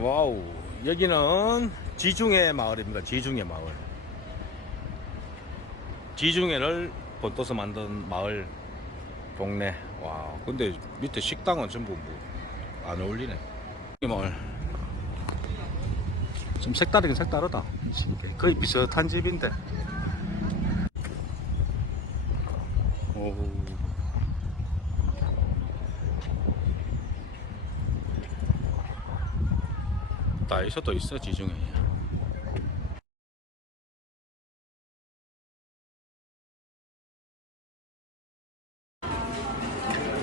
와우 여기는 지중해 마을입니다. 지중해 마을. 지중해를 본떠서 만든 마을 동네. 와 근데 밑에 식당은 전부 뭐 안 어울리네. 이 마을. 좀 색다르긴 색다르다. 거의 비슷한 집인데 다이소도 있어 지중해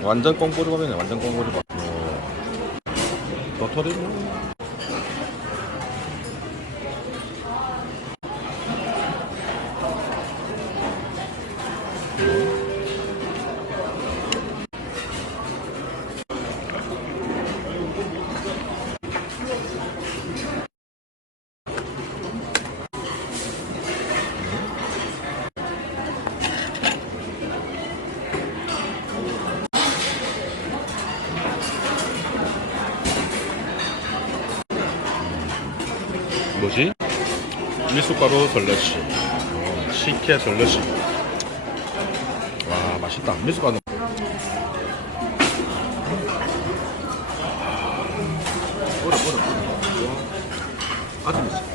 완전 꽁보리 밥이네 완전 꽁보리 밥 오. 도토리 뭐지? 미숫가루 설러시 어, 식혜 설러시 와 맛있다. 미숫가루. 어라 어라 어라 아주 맛있어